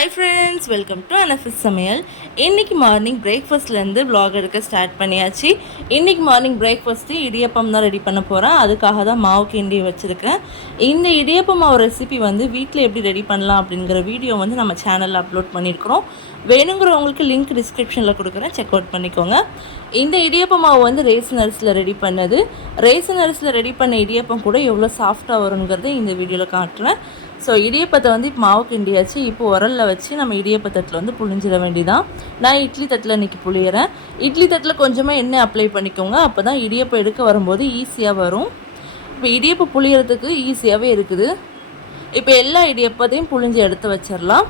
Welcome to அனஃபிஸ் சமையல் இன்றைக்கி morning பிரேக்ஃபாஸ்ட்லேருந்து vlog எடுக்க ஸ்டார்ட் பண்ணியாச்சு. இன்றைக்கி மார்னிங் பிரேக்ஃபாஸ்ட்டு இடியப்பம் தான் ரெடி பண்ண போகிறேன் அதுக்காக தான் மாவு கிண்டி வச்சுருக்கேன். இந்த இடியப்ப மாவு ரெசிபி வந்து வீட்டில் எப்படி ரெடி பண்ணலாம் அப்படிங்கிற வீடியோ வந்து நம்ம சேனலில் அப்லோட் பண்ணியிருக்கிறோம். வேணுங்கிறவங்களுக்கு லிங்க் டிஸ்கிரிப்ஷனில் கொடுக்குறேன். செக் அவுட் பண்ணிக்கோங்க. இந்த இடியப்ப மாவு வந்து ரேசன் அரிசியில் ரெடி பண்ணது. ரேசன் அரிசியில் ரெடி பண்ண இடியப்பம் கூட எவ்வளோ சாஃப்டாக வருங்கிறத இந்த வீடியோவில் காட்டுறேன். ஸோ இடியப்பத்தை வந்து இப்போ மாவு கிண்டியாச்சு. இப்போ உரலில் வச்சு நம்ம இடியப்ப தட்டில் வந்து புழிஞ்சிட வேண்டிதான். நான் இட்லி தட்டில் இன்றைக்கி புளியறேன். இட்லி தட்டில் கொஞ்சமாக எண்ணெய் அப்ளை பண்ணிக்கோங்க. அப்போ தான் இடியப்பம் எடுக்க வரும்போது ஈஸியாக வரும். இப்போ இடியப்பம் புளியறதுக்கு ஈஸியாகவே இருக்குது. இப்போ எல்லா இடியப்பத்தையும் புழிஞ்சு எடுத்து வச்சிடலாம்.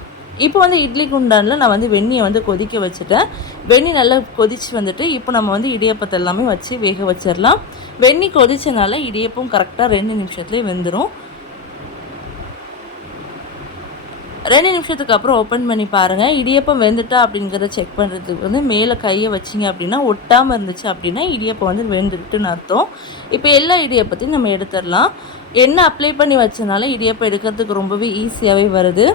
இப்போ வந்து இட்லி குண்டானில் நான் வந்து வெந்நியை வந்து கொதிக்க வச்சுட்டேன். வெந்நி நல்லா கொதிச்சு வந்துட்டு இப்போ நம்ம வந்து இடியப்பத்தை எல்லாமே வச்சு வேக வச்சிடலாம். வெந்நி கொதிச்சனால இடியப்பம் கரெக்டாக ரெண்டு நிமிஷத்துலேயே வெந்துடும் ரெண்டு நிமிஷத்துக்கு அப்புறம் ஓப்பன் பண்ணி பாருங்கள் இடியப்பம் வெந்துட்டா அப்படிங்கிறத செக் பண்ணுறதுக்கு வந்து மேலே கையை வச்சிங்க அப்படின்னா ஒட்டாமல் இருந்துச்சு அப்படின்னா இடியப்பம் வந்து வெந்துட்டுன்னு அர்த்தம். இப்போ எல்லா இடியப்பத்தையும் நம்ம எடுத்துடலாம். எண்ணெய் அப்ளை பண்ணி வச்சனால இடியப்பம் எடுக்கிறதுக்கு ரொம்பவே ஈஸியாகவே வருது.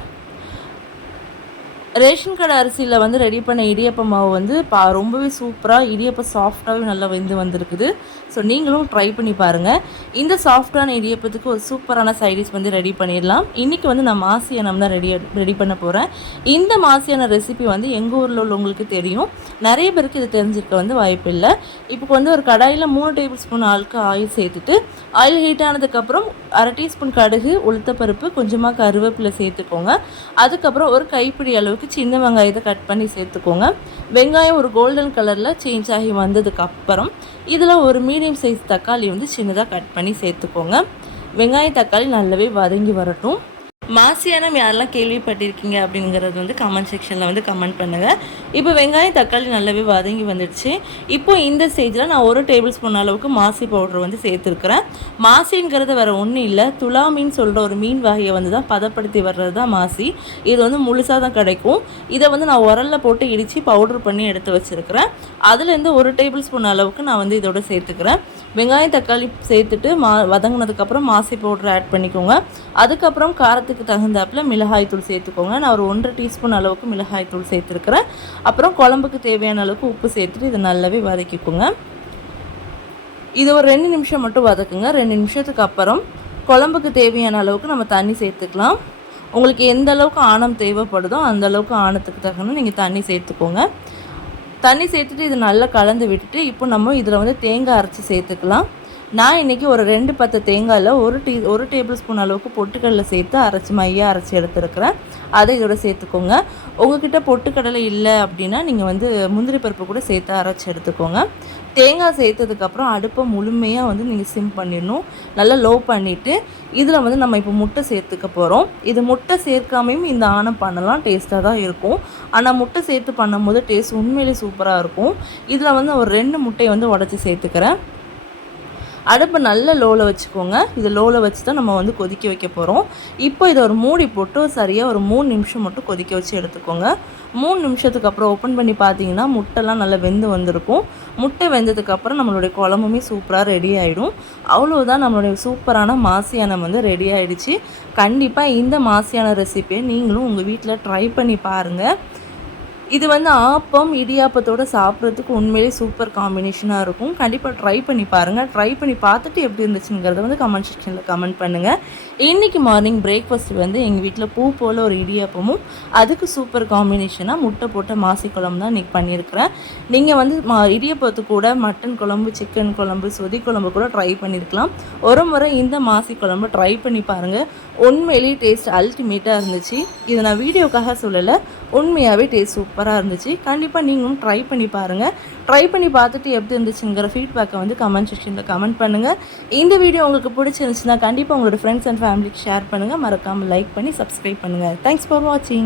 ரேஷன் கடை அரிசியில் வந்து ரெடி பண்ண இடியப்ப மாவு வந்து பா ரொம்பவே சூப்பராக இடியப்பம் சாஃப்டாகவே நல்லா வெந்து வந்திருக்குது. ஸோ நீங்களும் ட்ரை பண்ணி பாருங்கள் இந்த சாஃப்டான இடியப்பத்துக்கு ஒரு சூப்பரான சைடிஷ் வந்து ரெடி பண்ணிடலாம். இன்றைக்கி வந்து நான் மாசியானம் தான் ரெடி ரெடி பண்ண போகிறேன் இந்த மாசியான ரெசிபி வந்து எங்கள் ஊரில் உள்ளவங்களுக்கு தெரியும். நிறைய பேருக்கு இது தெரிஞ்சிருக்க வந்து வாய்ப்பு இல்லை. இப்போ வந்து ஒரு கடாயில் மூணு டேபிள் ஸ்பூன் ஆளுக்கு ஆயில் சேர்த்துட்டு ஆயில் ஹீட் ஆனதுக்கப்புறம் அரை டீஸ்பூன் கடுகு உளுத்தப்பருப்பு கொஞ்சமாக கருவேப்பிலை சேர்த்துக்கோங்க. அதுக்கப்புறம் ஒரு கைப்பிடி அளவுக்கு சின்ன வெங்காயத்தை கட் பண்ணி சேர்த்துக்கோங்க. வெங்காயம் ஒரு கோல்டன் கலரில் சேஞ்ச் ஆகி வந்ததுக்கு அப்புறம் இதில் ஒரு மீடியம் சைஸ் தக்காளி வந்து சின்னதாக கட் பண்ணி சேர்த்துக்கோங்க. வெங்காய தக்காளி நல்லாவே வதங்கி வரட்டும். மாசியானம் யாரெல்லாம் கேள்விப்பட்டிருக்கீங்க அப்படிங்கிறது வந்து கமெண்ட் செக்ஷனில் வந்து கமெண்ட் பண்ணுங்கள் இப்போ வெங்காயம் தக்காளி நல்லாவே வதங்கி வந்துடுச்சு. இப்போ இந்த ஸ்டேஜில் நான் ஒரு டேபிள் ஸ்பூன் அளவுக்கு மாசி பவுடர் வந்து சேர்த்துருக்குறேன். மாசிங்கிறது வேறு ஒன்றும் இல்லை. துலா மீன் சொல்கிற ஒரு மீன் வகையை வந்து தான் பதப்படுத்தி வர்றது தான் மாசி. இது வந்து முழுசாக தான் கிடைக்கும். இதை வந்து நான் உரலில் போட்டு இடித்து பவுடர் பண்ணி எடுத்து வச்சுருக்கிறேன். அதுலேருந்து ஒரு டேபிள் ஸ்பூன் அளவுக்கு நான் வந்து இதோட சேர்த்துக்கிறேன். வெங்காயம் தக்காளி சேர்த்துட்டு மா வதங்கினதுக்கப்புறம் மாசி பவுடர் ஆட் பண்ணிக்கோங்க. அதுக்கப்புறம் காரத்துக்கு தகுந்தாப்பில் மிளகாய் தூள் சேர்த்துக்கோங்க. நான் ஒரு ஒன்றரை டீஸ்பூன் அளவுக்கு மிளகாய் தூள் சேர்த்துருக்குறேன். அப்புறம் குழம்புக்கு தேவையான அளவுக்கு உப்பு சேர்த்துட்டு இதை நல்லாவே வதக்கிக்கோங்க. இது ஒரு ரெண்டு நிமிஷம் மட்டும் வதக்குங்க. ரெண்டு நிமிஷத்துக்கு அப்புறம் குழம்புக்கு தேவையான அளவுக்கு நம்ம தண்ணி சேர்த்துக்கலாம். உங்களுக்கு எந்த அளவுக்கு ஆணம் தேவைப்படுதோ அந்த அளவுக்கு ஆணத்துக்கு தகுந்த நீங்கள் தண்ணி சேர்த்துக்கோங்க. தண்ணி சேர்த்துட்டு இது நல்லா கலந்து விட்டுட்டு இப்போ நம்ம இதில் வந்து தேங்காய் அரைச்சி சேர்த்துக்கலாம். நான் இன்றைக்கி ஒரு ரெண்டு பத்து தேங்காயில் ஒரு டீ ஒரு டேபிள் ஸ்பூன் அளவுக்கு பொட்டுக்கடலை சேர்த்து அரைச்சி மையாக அரைச்சி எடுத்துருக்கிறேன். அதை இதோட சேர்த்துக்கோங்க. உங்ககிட்ட பொட்டுக்கடலை இல்லை அப்படின்னா நீங்கள் வந்து முந்திரி பருப்பு கூட சேர்த்து அரைச்சி எடுத்துக்கோங்க. தேங்காய் சேர்த்ததுக்கப்புறம் அடுப்பை முழுமையாக வந்து நீங்கள் சிம் பண்ணிடணும். நல்லா லோ பண்ணிவிட்டு இதில் வந்து நம்ம இப்போ முட்டை சேர்த்துக்க போகிறோம் இது முட்டை சேர்க்காமையும் இந்த ஆணம் பண்ணலாம். டேஸ்ட்டாக தான் இருக்கும். ஆனால் முட்டை சேர்த்து பண்ணும்போது டேஸ்ட் உண்மையிலே சூப்பராக இருக்கும். இதில் வந்து ஒரு ரெண்டு முட்டையை வந்து உடச்சி சேர்த்துக்கிறேன். அடுப்பு நல்ல லோவில் வச்சுக்கோங்க. இது லோவில் வச்சு தான் நம்ம வந்து கொதிக்க வைக்க போகிறோம் இப்போ இதை ஒரு மூடி போட்டு சரியாக ஒரு மூணு நிமிஷம் மட்டும் கொதிக்க வச்சு எடுத்துக்கோங்க. மூணு நிமிஷத்துக்கு அப்புறம் ஓப்பன் பண்ணி பார்த்தீங்கன்னா முட்டைலாம் நல்லா வெந்து வந்திருக்கும். முட்டை வெந்ததுக்கப்புறம் நம்மளுடைய குழம்புமே சூப்பராக ரெடி ஆகிடும் அவ்வளோதான் நம்மளுடைய சூப்பரான மாசியானம் வந்து ரெடி ஆகிடுச்சு கண்டிப்பாக இந்த மாசியான ரெசிபியை நீங்களும் உங்கள் வீட்டில் ட்ரை பண்ணி பாருங்கள் இது வந்து ஆப்பம் இடியாப்பத்தோடு சாப்பிட்றதுக்கு உண்மையிலே சூப்பர் காம்பினேஷனாக இருக்கும். கண்டிப்பாக ட்ரை பண்ணி பாருங்கள் ட்ரை பண்ணி பார்த்துட்டு எப்படி இருந்துச்சுங்கிறத வந்து கமெண்ட் செக்ஷனில் கமெண்ட் பண்ணுங்கள் இன்றைக்கி மார்னிங் பிரேக்ஃபாஸ்ட் வந்து எங்கள் வீட்டில் பூ போல் ஒரு இடியாப்பமும் அதுக்கு சூப்பர் காம்பினேஷனாக முட்டை போட்ட மாசி குழம்பு தான் இன்றைக்கி பண்ணியிருக்கிறேன். நீங்கள் வந்து மா இடியாப்பத்து கூட மட்டன் குழம்பு சிக்கன் குழம்பு சொதி குழம்பு கூட ட்ரை பண்ணியிருக்கலாம் ஒரு முறை இந்த மாசி குழம்பு ட்ரை பண்ணி பாருங்கள் உண்மையிலேயே டேஸ்ட் அல்டிமேட்டாக இருந்துச்சு. இதை நான் வீடியோக்காக சொல்லலை உண்மையாகவே டேஸ்ட் சூப்பர் சூப்பராக இருந்துச்சு. கண்டிப்பாக நீங்களும் ட்ரை பண்ணி பாருங்கள் ட்ரை பண்ணி பார்த்துட்டு எப்படி இருந்துச்சுங்கிற ஃபீட்பேக்கை வந்து கமெண்ட் செக்ஷனில் கமெண்ட் பண்ணுங்கள் இந்த வீடியோ உங்களுக்கு பிடிச்சிருந்துச்சுன்னா கண்டிப்பாக உங்களோட ஃப்ரெண்ட்ஸ் அண்ட் ஃபேமிலிக்கு ஷேர் பண்ணுங்கள் மறக்காமல் லைக் பண்ணி சப்ஸ்கிரைப் பண்ணுங்கள் தேங்க்ஸ் ஃபார் வாட்சிங்